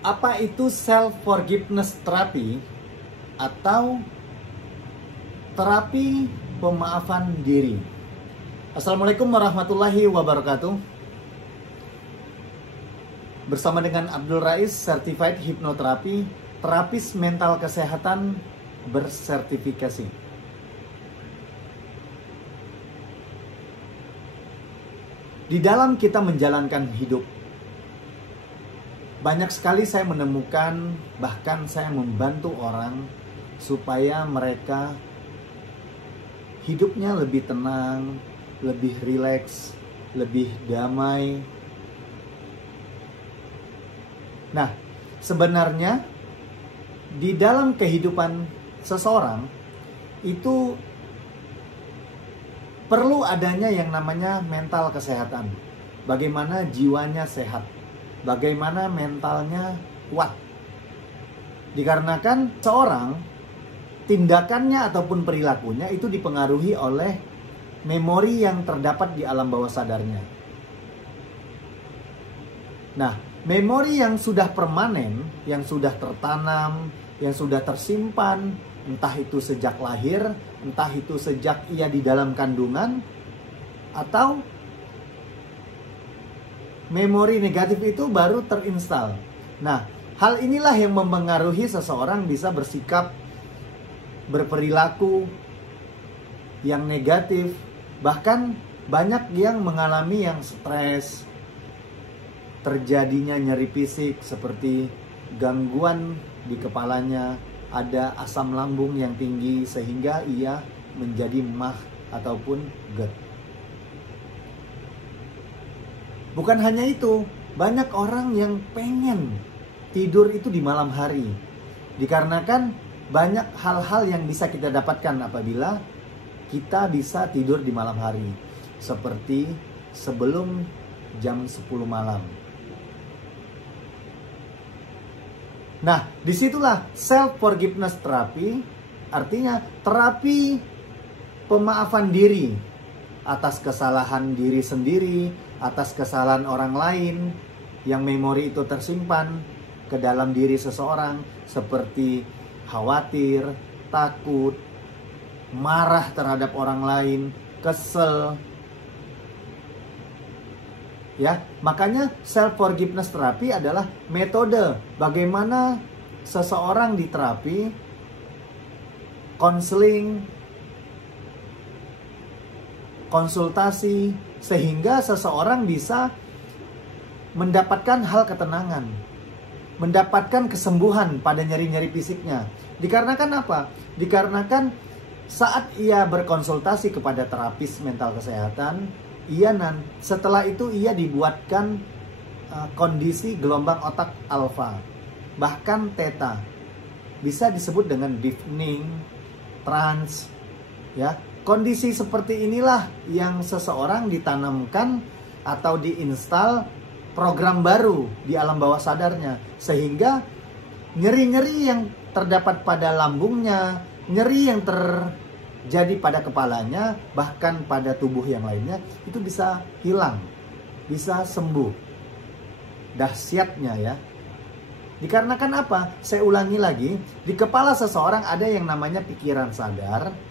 Apa itu self-forgiveness therapy atau terapi pemaafan diri? Assalamualaikum warahmatullahi wabarakatuh. Bersama dengan Abdul Rais, Certified Hypnotherapy, terapis mental kesehatan bersertifikasi. Di dalam kita menjalankan hidup, banyak sekali saya menemukan, bahkan saya membantu orang supaya mereka hidupnya lebih tenang, lebih rileks, lebih damai. Nah, sebenarnya di dalam kehidupan seseorang itu perlu adanya yang namanya mental kesehatan. Bagaimana jiwanya sehat, bagaimana mentalnya kuat. Dikarenakan seorang tindakannya ataupun perilakunya itu dipengaruhi oleh memori yang terdapat di alam bawah sadarnya. Nah, memori yang sudah permanen, yang sudah tertanam, yang sudah tersimpan, entah itu sejak lahir, entah itu sejak ia di dalam kandungan, atau memori negatif itu baru terinstal. Nah, hal inilah yang mempengaruhi seseorang bisa bersikap, berperilaku yang negatif. Bahkan banyak yang mengalami yang stres, terjadinya nyeri fisik seperti gangguan di kepalanya, ada asam lambung yang tinggi sehingga ia menjadi MAH ataupun GERD. Bukan hanya itu, banyak orang yang pengen tidur itu di malam hari. Dikarenakan banyak hal-hal yang bisa kita dapatkan apabila kita bisa tidur di malam hari. Seperti sebelum jam 10 malam. Nah, disitulah self-forgiveness therapy, artinya terapi pemaafan diri atas kesalahan diri sendiri, atas kesalahan orang lain yang memori itu tersimpan ke dalam diri seseorang, seperti khawatir, takut, marah terhadap orang lain, kesel. Ya, makanya self-forgiveness therapy adalah metode bagaimana seseorang diterapi, konseling, konsultasi, sehingga seseorang bisa mendapatkan hal ketenangan, mendapatkan kesembuhan pada nyeri-nyeri fisiknya. Dikarenakan apa? Dikarenakan saat ia berkonsultasi kepada terapis mental kesehatan, setelah itu ia dibuatkan kondisi gelombang otak alfa, bahkan theta, bisa disebut dengan deafening, trance, ya. Kondisi seperti inilah yang seseorang ditanamkan atau diinstal program baru di alam bawah sadarnya, sehingga nyeri-nyeri yang terdapat pada lambungnya, nyeri yang terjadi pada kepalanya, bahkan pada tubuh yang lainnya, itu bisa hilang, bisa sembuh. Dahsyatnya ya. Dikarenakan apa? Saya ulangi lagi, di kepala seseorang ada yang namanya pikiran sadar,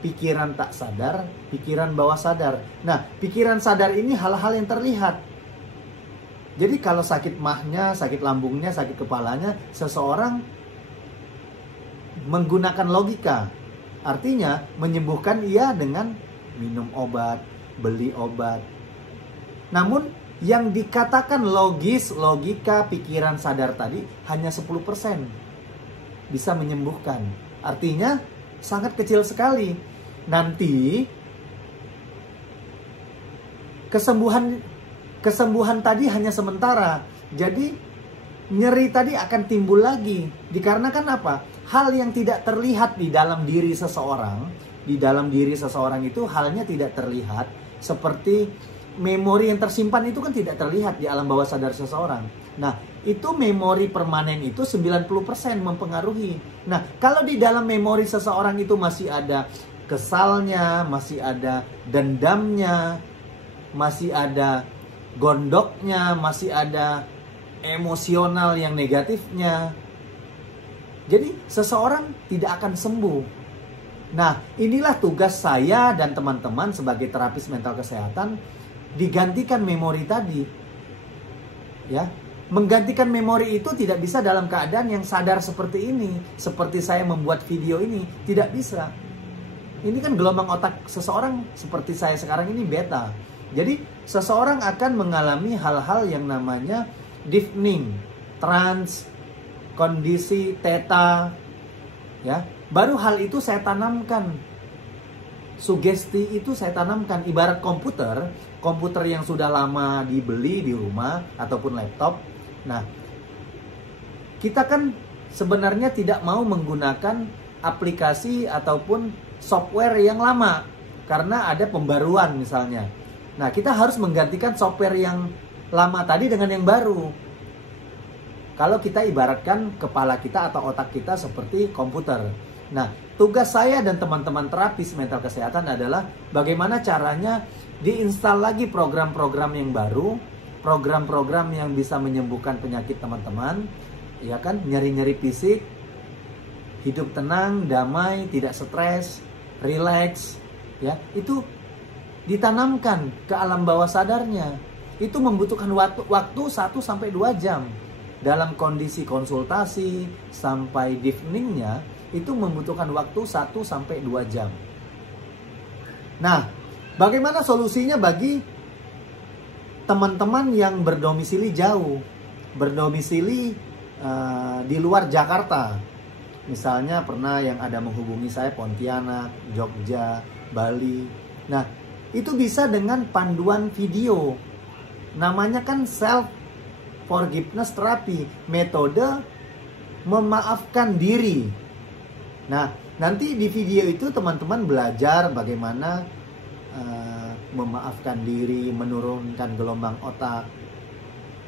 pikiran tak sadar, pikiran bawah sadar. Nah, pikiran sadar ini hal-hal yang terlihat. Jadi kalau sakit mahnya, sakit lambungnya, sakit kepalanya, seseorang menggunakan logika. Artinya menyembuhkan ia dengan minum obat, beli obat. Namun yang dikatakan logis, logika, pikiran sadar tadi hanya 10% bisa menyembuhkan. Artinya sangat kecil sekali. Nanti kesembuhan tadi hanya sementara. Jadi nyeri tadi akan timbul lagi. Dikarenakan apa? Hal yang tidak terlihat di dalam diri seseorang, itu halnya tidak terlihat. Seperti memori yang tersimpan itu kan tidak terlihat di alam bawah sadar seseorang. Nah, itu memori permanen itu 90% mempengaruhi. Nah, kalau di dalam memori seseorang itu masih ada kesalnya, masih ada dendamnya, masih ada gondoknya, masih ada emosional yang negatifnya. Jadi seseorang tidak akan sembuh. Nah, inilah tugas saya dan teman-teman sebagai terapis mental kesehatan, digantikan memori tadi. Ya, menggantikan memori itu tidak bisa dalam keadaan yang sadar seperti ini, seperti saya membuat video ini, tidak bisa. Ini kan gelombang otak seseorang seperti saya sekarang ini beta. Jadi seseorang akan mengalami hal-hal yang namanya deafening, trance, kondisi theta, ya. Baru hal itu saya tanamkan. Sugesti itu saya tanamkan. Ibarat komputer yang sudah lama dibeli di rumah ataupun laptop. Nah, kita kan sebenarnya tidak mau menggunakan aplikasi ataupun software yang lama karena ada pembaruan misalnya. Nah, kita harus menggantikan software yang lama tadi dengan yang baru. Kalau kita ibaratkan kepala kita atau otak kita seperti komputer. Nah, tugas saya dan teman-teman terapis mental kesehatan adalah bagaimana caranya diinstal lagi program-program yang baru, program-program yang bisa menyembuhkan penyakit teman-teman, ya kan, nyeri-nyeri fisik, hidup tenang, damai, tidak stres, relax, ya, itu ditanamkan ke alam bawah sadarnya. Itu membutuhkan waktu 1-2 jam. Dalam kondisi konsultasi sampai deafeningnya itu membutuhkan waktu 1-2 jam. Nah, bagaimana solusinya bagi teman-teman yang berdomisili jauh, berdomisili di luar Jakarta? Misalnya pernah yang ada menghubungi saya Pontianak, Jogja, Bali. Nah, itu bisa dengan panduan video. Namanya kan self forgiveness therapy, metode memaafkan diri. Nah, nanti di video itu teman-teman belajar bagaimana memaafkan diri, menurunkan gelombang otak,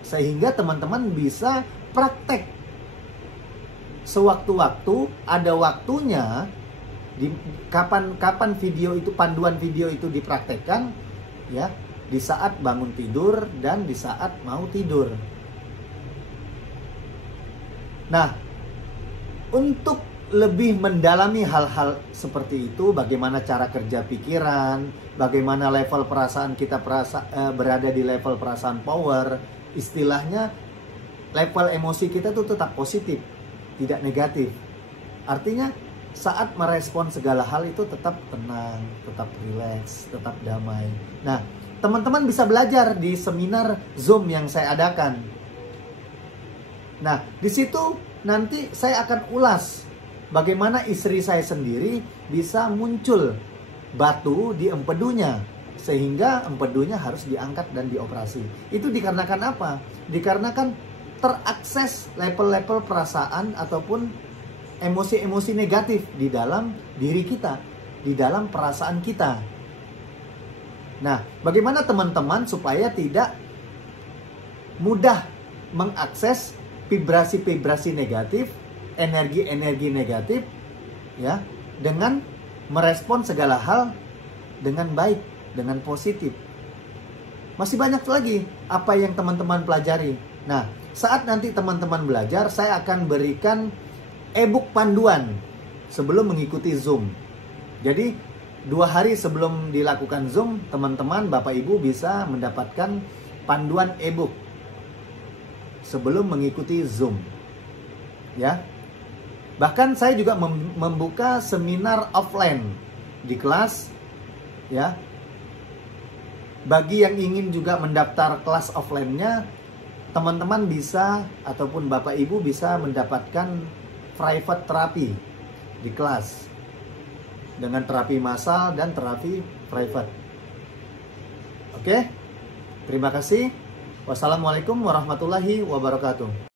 sehingga teman-teman bisa praktek. Sewaktu-waktu ada waktunya, kapan video itu, panduan video itu dipraktekkan, ya, di saat bangun tidur dan di saat mau tidur. Nah, untuk lebih mendalami hal-hal seperti itu, bagaimana cara kerja pikiran, bagaimana level perasaan kita berada di level perasaan power, istilahnya level emosi kita tuh tetap positif, tidak negatif. Artinya saat merespon segala hal itu tetap tenang, tetap rileks, tetap damai. Nah, teman-teman bisa belajar di seminar Zoom yang saya adakan. Nah, di situ nanti saya akan ulas bagaimana istri saya sendiri bisa muncul batu di empedunya, sehingga empedunya harus diangkat dan dioperasi. Itu dikarenakan apa? Dikarenakan terakses level-level perasaan ataupun emosi-emosi negatif di dalam diri kita, di dalam perasaan kita. Nah, bagaimana teman-teman supaya tidak mudah mengakses vibrasi-vibrasi negatif, energi-energi negatif, ya, dengan merespon segala hal dengan baik, dengan positif. Masih banyak lagi apa yang teman-teman pelajari. Nah, saat nanti teman-teman belajar, saya akan berikan e-book panduan sebelum mengikuti Zoom. Jadi 2 hari sebelum dilakukan Zoom, teman-teman, Bapak Ibu bisa mendapatkan panduan e-book sebelum mengikuti Zoom. Ya. Bahkan saya juga membuka seminar offline di kelas, ya. Bagi yang ingin juga mendaftar kelas offline-nya, teman-teman bisa ataupun Bapak Ibu bisa mendapatkan private terapi di kelas dengan terapi massal dan terapi private. Oke? Terima kasih. Wassalamualaikum warahmatullahi wabarakatuh.